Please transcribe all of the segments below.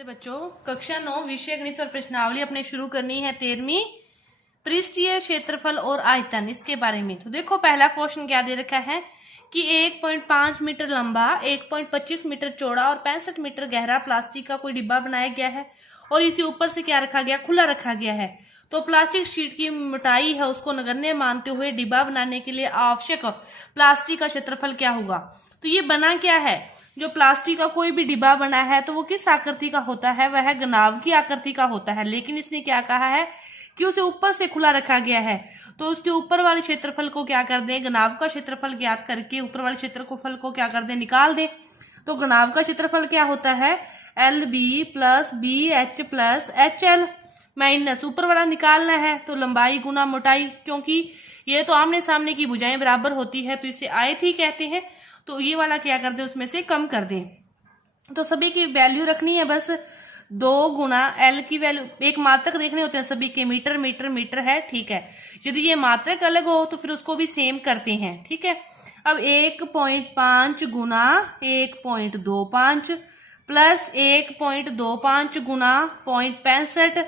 नमस्ते बच्चों, कक्षा 9 विषय गणित और प्रश्नावली अपने शुरू करनी है 13वीं। पृष्ठीय क्षेत्रफल और आयतन, इसके बारे में। तो देखो पहला क्वेश्चन क्या दे रखा है कि 1.5 मीटर लंबा, 1.25 मीटर चौड़ा और 65 मीटर गहरा प्लास्टिक का कोई डिब्बा बनाया गया है और इसे ऊपर से क्या रखा गया, खुला रखा गया है। तो प्लास्टिक शीट की मोटाई है उसको नगण्य मानते हुए डिब्बा बनाने के लिए आवश्यक प्लास्टिक का क्षेत्रफल क्या होगा। तो ये बना क्या है, जो प्लास्टिक का कोई भी डिब्बा बना है तो वो किस आकृति का होता है, वह घनाभ की आकृति का होता है। लेकिन इसने क्या कहा है कि उसे ऊपर से खुला रखा गया है, तो उसके ऊपर वाले क्षेत्रफल को क्या कर दें, घनाभ का क्षेत्रफल ज्ञात करके ऊपर वाले क्षेत्रफल को क्या कर दें, निकाल दें। तो घनाभ का क्षेत्रफल क्या होता है, L B plus B H plus H L minus ऊपर वाला निकालना है तो लंबाई गुना मोटाई, क्योंकि ये तो आमने सामने की भुजाएं बराबर होती है तो इसे आयत ही कहते हैं। तो ये वाला क्या कर दे, उसमें से कम कर दें। तो सभी की वैल्यू रखनी है बस 2 गुना एल की वैल्यू, एक मात्रक देखने होते हैं सभी के, मीटर मीटर मीटर है, ठीक है। यदि ये मात्रक अलग हो तो फिर उसको भी सेम करते हैं, ठीक है। अब 1.5 गुना 1.25 प्लस 1.25 गुना 0.65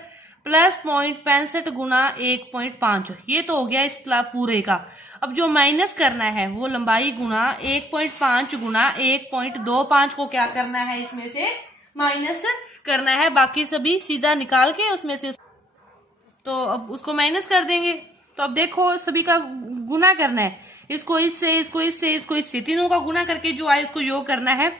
प्लस 0.65 गुना 1.5, ये तो हो गया इस पूरे का। अब जो माइनस करना है वो लंबाई गुना 1.5 गुना 1.25 को क्या करना है, इसमें से माइनस करना है। बाकी सभी सीधा निकाल के उसमें से, तो अब उसको माइनस कर देंगे। तो अब देखो सभी का गुना करना है, इसको इससे इसको इससे इसको इससे, तीनों का गुना करके जो आए इसको योग करना है।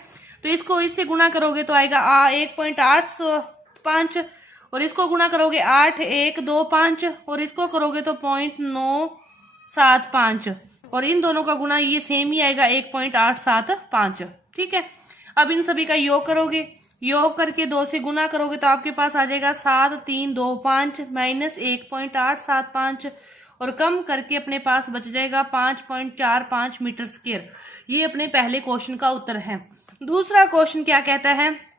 तो इसको इससे गुना करोगे तो आएगा 1.85 और इसको गुना करोगे 8125 और इसको करोगे तो 0.975 और इन दोनों का गुना ये सेम ही आएगा 1.875, ठीक है। अब इन सभी का योग करोगे, योग करके 2 से गुना करोगे तो आपके पास आ जाएगा 7325 माइनस 1.875 और कम करके अपने पास बच जाएगा 5.45 मीटर स्क्वायर। ये अपने पहले क्वेश्चन का उत्तर है। दूसरा क्वेश्चन क्या कहता है,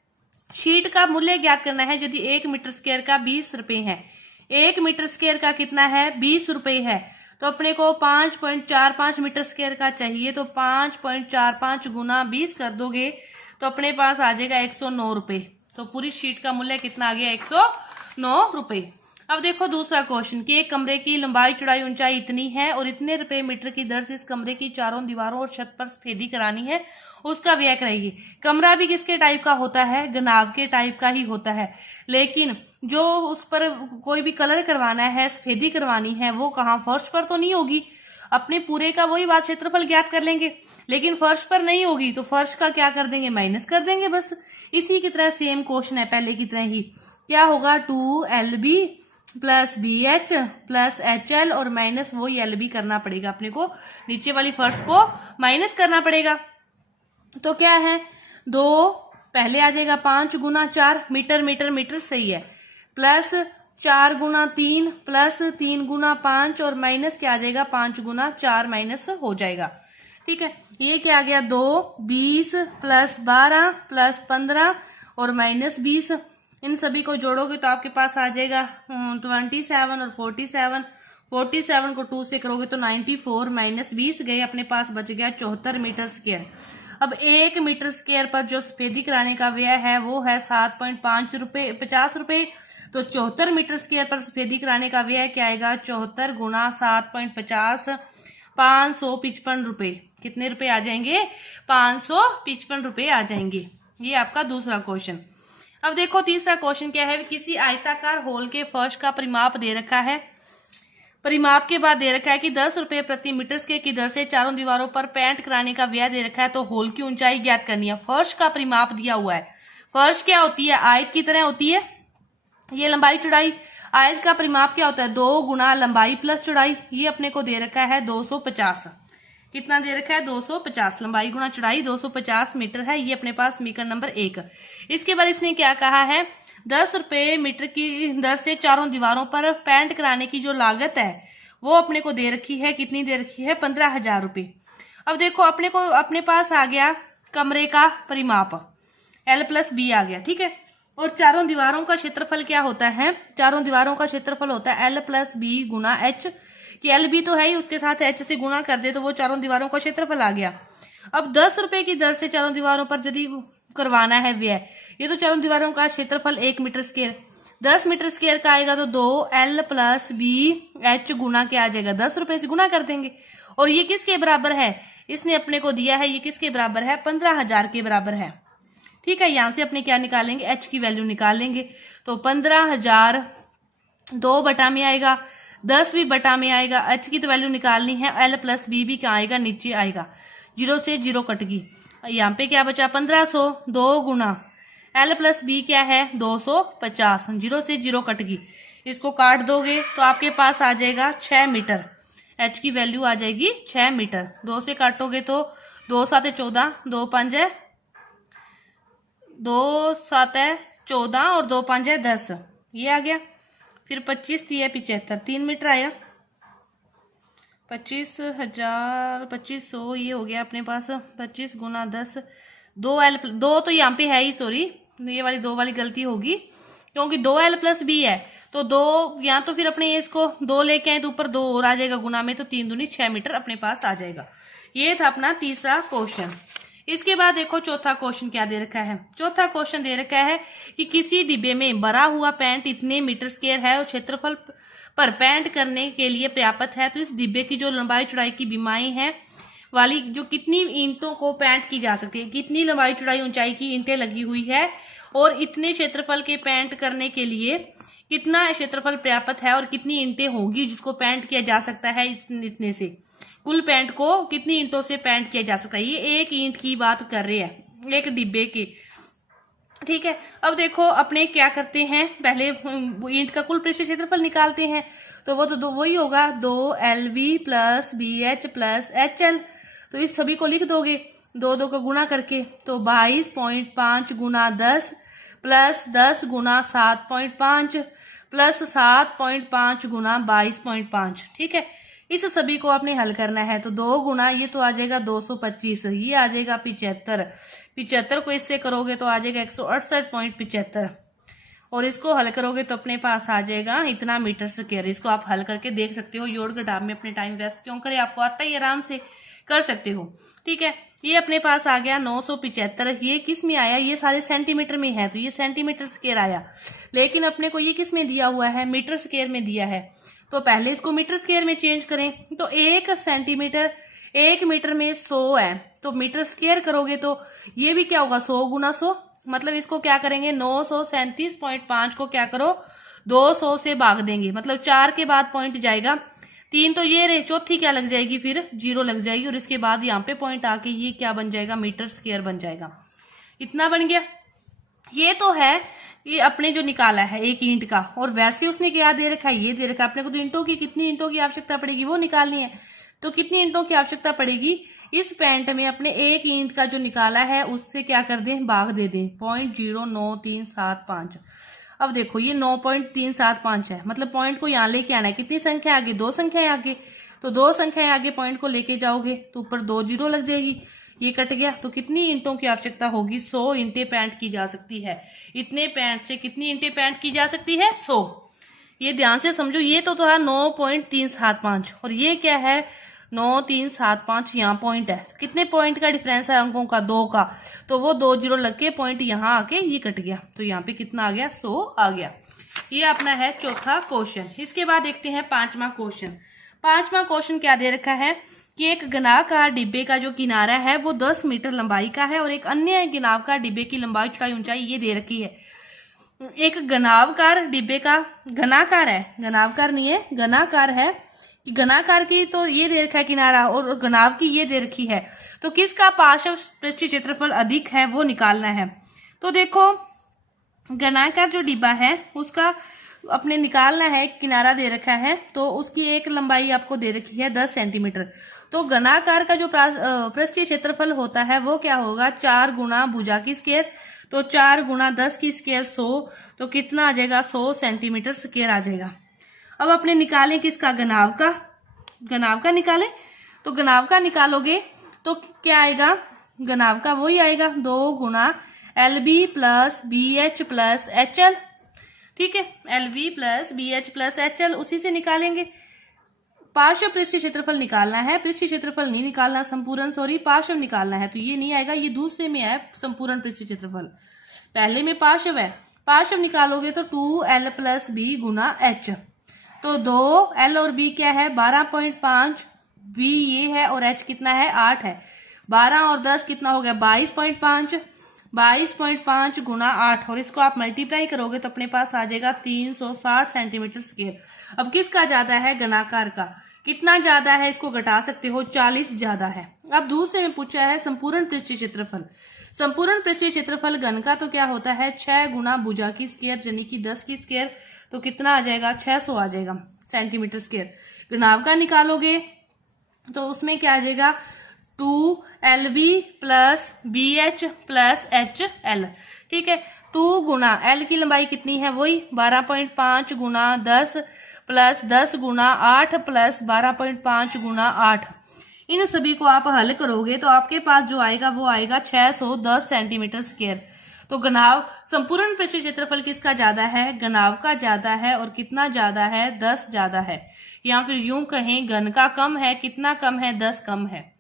शीट का मूल्य ज्ञात करना है यदि 1 मीटर स्क्वायर का 20 रुपए है। 1 मीटर स्क्वायर का कितना है, 20 रुपए है। तो अपने को 5.45 मीटर स्क्वायर का चाहिए, तो 5.45 गुना 20 कर दोगे तो अपने पास आ जाएगा 109 रुपए। तो पूरी शीट का मूल्य कितना आ गया, 109 रुपए। अब देखो दूसरा क्वेश्चन कि एक कमरे की लंबाई चौड़ाई ऊंचाई इतनी है और इतने रुपए मीटर की दर से इस कमरे की चारों दीवारों और छत पर सफेदी करानी है, उसका व्यय कराइए। कमरा भी किसके टाइप का होता है, घनाभ के टाइप का ही होता है। लेकिन जो उस पर कोई भी कलर करवाना है, सफेदी करवानी है, वो कहाँ, फर्श पर तो नहीं होगी। अपने पूरे का वही बात क्षेत्रफल ज्ञात कर लेंगे, लेकिन फर्श पर नहीं होगी तो फर्श का क्या कर देंगे, माइनस कर देंगे बस। इसी की तरह सेम क्वेश्चन है पहले की तरह ही, क्या होगा 2LB plus BH plus HL और माइनस वही LB करना पड़ेगा अपने को, नीचे वाली फर्श को माइनस करना पड़ेगा। तो क्या है, 2 पहले आ जाएगा 5 गुना 4 मीटर मीटर मीटर, सही है, प्लस 4 गुना 3 प्लस 3 गुना 5 और माइनस क्या आ जाएगा, 5 गुना 4 माइनस हो जाएगा, ठीक है। ये क्या आ गया, 2 20 प्लस 12 प्लस 15 और माइनस 20। इन सभी को जोड़ोगे तो आपके पास आ जाएगा 27 और 47। 47 को 2 से करोगे तो 94 माइनस 20 गए, अपने पास बच गया 74 मीटर स्क्वायर। अब 1 मीटर स्क्वायर पर जो सफेदी कराने का व्यय है वो है 7.50 रुपए। तो 74 मीटर स्क्वायर पर सफेदी कराने का व्यय क्या आएगा, 74 गुना 7.50 555 रुपए। कितने रुपए आ जाएंगे, 555 रुपए आ जाएंगे। ये आपका दूसरा क्वेश्चन। अब देखो तीसरा क्वेश्चन क्या है, किसी आयताकार होल के फर्श का परिमाप दे रखा है। परिमाप के बाद दे रखा है कि 10 रुपए प्रति मीटर स्क्वायर की दर से चारों दीवारों पर पेंट कराने का व्यय दे रखा है। तो होल की ऊंचाई ज्ञात करनी है। फर्श का परिमाप दिया हुआ है। फर्श क्या होती है, आयत की तरह होती है। ये लंबाई चौड़ाई, आयत का परिमाप क्या होता है, 2 गुना लंबाई प्लस चौड़ाई। ये अपने को दे रखा है 250। कितना दे रखा है, 250। लंबाई गुना चौड़ाई 250 मीटर है। ये अपने पास समीकरण नंबर 1। इसके बाद इसने क्या कहा है, 10 रुपए मीटर की दर से चारों दीवारों पर पेंट कराने की जो लागत है वो अपने को दे रखी है, कितनी दे रखी है, 15,000 रुपए। अब देखो अपने पास आ गया कमरे का परिमाप, L प्लस B आ गया, ठीक है। और चारों दीवारों का क्षेत्रफल क्या होता है, चारों दीवारों का क्षेत्रफल होता है L प्लस B गुना H, कि LB तो है ही, उसके साथ H से गुना कर दे तो वो चारों दीवारों का क्षेत्रफल आ गया। अब 10 रुपए की दर से चारों दीवारों पर यदि करवाना है व्यय, ये तो चारों दीवारों का क्षेत्रफल 1 मीटर स्क्वायर, 10 मीटर स्क्वायर का आएगा तो 2L + BH गुना क्या आ जाएगा, 10 रुपए से गुना कर देंगे। और ये किसके बराबर है, इसने अपने को दिया है, ये किसके बराबर है, 15,000 के बराबर है। ठीक है, यहां से अपने क्या निकालेंगे, H की वैल्यू निकाल लेंगे। तो 15,000 2 बटा में आएगा, 10 भी बटा में आएगा। H की तो वैल्यू निकालनी है, L + B भी क्या आएगा, नीचे आएगा, 0 से 0 कट गई। यहाँ पे क्या बचा, 1500, 2 गुना L + B क्या है, 250, 0 से 0 कट गई। इसको काट दोगे तो आपके पास आ जाएगा 6 मीटर। H की वैल्यू आ जाएगी 6 मीटर। 2 से काटोगे तो 2 7 14, 2 5 2 7 14 और 2 5 10, ये आ गया। फिर 25 थी 75, 3 मीटर आया, 25,000 2500, ये हो गया अपने पास 25 गुना 10, 2 तो यहाँ पे है ही, सॉरी ये वाली 2 वाली गलती होगी, क्योंकि 2L + B है तो 2, या तो फिर अपने इसको 2 लेके आए तो ऊपर 2 और आ जाएगा गुना में, तो 3 दूनी 6 मीटर अपने पास आ जाएगा। ये था अपना तीसरा क्वेश्चन। इसके बाद देखो चौथा क्वेश्चन क्या दे रखा है। चौथा क्वेश्चन दे रखा है कि किसी डिब्बे में भरा हुआ पेंट इतने मीटर स्क्वायर है और क्षेत्रफल पर पेंट करने के लिए पर्याप्त है, तो इस डिब्बे की जो लंबाई चौड़ाई की बीमाई है वाली जो कितनी ईंटों को पेंट की जा सकती है, कितनी लंबाई चौड़ाई ऊंचाई की ईंटें लगी हुई है और इतने क्षेत्रफल के पेंट करने के लिए कितना क्षेत्रफल पर्याप्त है और कितनी ईंटें होंगी जिसको पेंट किया जा सकता है, इतने से कुल पेंट को कितनी ईंटों से पेंट किया जा सकता है। ये एक ईंट की बात कर रहे हैं, एक डिब्बे की। ठीक है, अब देखो अपने क्या करते हैं, पहले ईंट का कुल पृष्ठ क्षेत्रफल निकालते हैं। तो वो तो वही होगा 2LV + BH + HL। तो इस सभी को लिख दोगे 2 को गुणा करके, तो 22.5 गुना 10 + 10 गुना 7.5 + 7.5 गुना 22.5। ठीक है, इस सभी को आपने हल करना है। तो 2 गुना ये तो आ जाएगा 225, ये आ जाएगा 75, 75 को इससे करोगे तो आ जाएगा 168.75, और इसको हल करोगे तो अपने पास आ जाएगा इतना मीटर स्क्वायर। इसको आप हल करके देख सकते हो, जोड़ घटाव में अपने टाइम वेस्ट क्यों करें, आपको आता ही, आराम से कर सकते हो। ठीक है, ये अपने पास आ गया 975। ये किस में आया, ये सारे सेंटीमीटर में है तो ये सेंटीमीटर स्क्वायर आया, लेकिन अपने को ये किस में दिया हुआ है, मीटर स्क्वायर में दिया है। तो पहले इसको मीटर स्क्वायर में चेंज करें, तो 1 सेंटीमीटर 1 मीटर में 100 है, तो मीटर स्क्वायर करोगे तो ये भी क्या होगा, 100 गुना 100, मतलब इसको क्या करेंगे, 937.5 को क्या करो, 200 से भाग देंगे, मतलब 4 के बाद पॉइंट जाएगा, 3 तो ये रहे, चौथी क्या लग जाएगी, फिर 0 लग जाएगी, और इसके बाद यहाँ पे पॉइंट आके ये क्या बन जाएगा, मीटर स्क्वायर बन जाएगा। इतना बन गया। ये तो है ये अपने जो निकाला है एक ईंट का, और वैसे उसने क्या दे रखा है, ये दे रखा है अपने को। तो ईंटों की कितनी ईंटों की आवश्यकता पड़ेगी वो निकालनी है। तो कितनी ईंटों की आवश्यकता पड़ेगी, इस पेंट में अपने एक ईंट का जो निकाला है उससे क्या कर दें, भाग दे दें 0.09375। अब देखो ये 9.375 है, मतलब पॉइंट को यहाँ लेके आना है, कितनी संख्या आगे, 2 संख्याएं आगे, तो 2 संख्याएं आगे पॉइंट को लेके जाओगे तो ऊपर 2 0 लग जाएगी, ये कट गया। तो कितनी ईंटों की आवश्यकता होगी, 100 ईंटें पेंट की जा सकती है। इतने पेंट से कितनी ईंटें पेंट की जा सकती है, 100। ये ध्यान से समझो, ये तो था 9.375 और ये क्या है 9375, यहाँ पॉइंट है। कितने पॉइंट का डिफरेंस है अंकों का, 2 का, तो वो 2 0 लग के पॉइंट यहाँ आके ये कट गया, तो यहाँ पे कितना आ गया, 100 आ गया। ये अपना है चौथा क्वेश्चन। इसके बाद देखते हैं पांचवा क्वेश्चन। पांचवा क्वेश्चन क्या दे रखा है कि एक घनाकार डिब्बे का जो किनारा है वो 10 मीटर लंबाई का है और एक अन्य घनाकार डिब्बे की लंबाई चौड़ाई ऊंचाई ये दे रखी है। एक घनाकार डिब्बे का, घनाकार है, घनाकार नहीं है, घनाकार है, कि घनाकार की तो ये दे रखा है किनारा और घनाभ की ये दे रखी है, तो किसका पार्श्व पृष्ठीय क्षेत्रफल अधिक है वो निकालना है। तो देखो घनाकार जो डिब्बा है उसका अपने निकालना है, किनारा दे रखा है, तो उसकी एक लंबाई आपको दे रखी है 10 सेंटीमीटर। तो घनाकार का जो पृष्ठीय क्षेत्रफल होता है वो क्या होगा, 4 गुना भुजा की स्क्वायर, तो 4 गुना 10 की स्क्वायर 100, तो कितना आ जाएगा 100 सेंटीमीटर स्क्वायर आ जाएगा। अब अपने निकालें किसका, घनाभ का, घनाभ का निकालें, तो घनाभ का निकालोगे तो क्या आएगा, घनाभ का वही आएगा 2 गुना LB + BH + HL। ठीक है, LB + BH + HL उसी से निकालेंगे। पार्श्व पृष्ठीय क्षेत्रफल निकालना है, पृष्ठीय क्षेत्रफल नहीं निकालना, संपूर्ण सॉरी पार्श्व निकालना है, तो ये नहीं आएगा, ये दूसरे में है संपूर्ण पृष्ठीय क्षेत्रफल। पहले में पार्श्व है, पार्श्व निकालोगे तो 2l प्लस बी गुना h। तो 2l और b क्या है 12.5, b ये है और h कितना है 8 है। 12 और 10 कितना हो गया 22.5, 22.5 गुना 8 और इसको आप मल्टीप्लाई करोगे तो अपने पास आ जाएगा 360 सेंटीमीटर स्क्वायर। अब किसका ज्यादा है, घनाकार का। कितना ज्यादा है इसको घटा सकते हो, 40 ज्यादा है। अब दूसरे में पूछा है संपूर्ण पृष्ठीय क्षेत्रफल। संपूर्ण पृष्ठीय क्षेत्रफल घन का तो क्या होता है 6 गुना भुजा की स्क्वायर यानी कि 10 की स्क्वायर, तो कितना आ जाएगा 600 आ जाएगा सेंटीमीटर स्क्वायर। घनाभ का निकालोगे तो उसमें क्या आ जाएगा 2lb plus bh plus hL। ठीक है, 2 गुना l की लंबाई कितनी है वही 12.5 गुना 10 प्लस 10 गुना 8 प्लस 12.5 गुना 8। इन सभी को आप हल करोगे तो आपके पास जो आएगा वो आएगा 610 सेंटीमीटर स्क्वायर। तो घनाभ संपूर्ण पृष्ठीय क्षेत्रफल किसका ज्यादा है, घनाभ का ज्यादा है। और कितना ज्यादा है 10 ज्यादा है, या फिर यूं कहें घन का कम है। कितना कम है 10 कम है।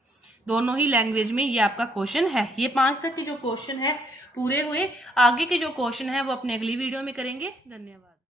दोनों ही लैंग्वेज में ये आपका क्वेश्चन है। ये 5 तक के जो क्वेश्चन है पूरे हुए। आगे के जो क्वेश्चन है वो अपने अगली वीडियो में करेंगे। धन्यवाद।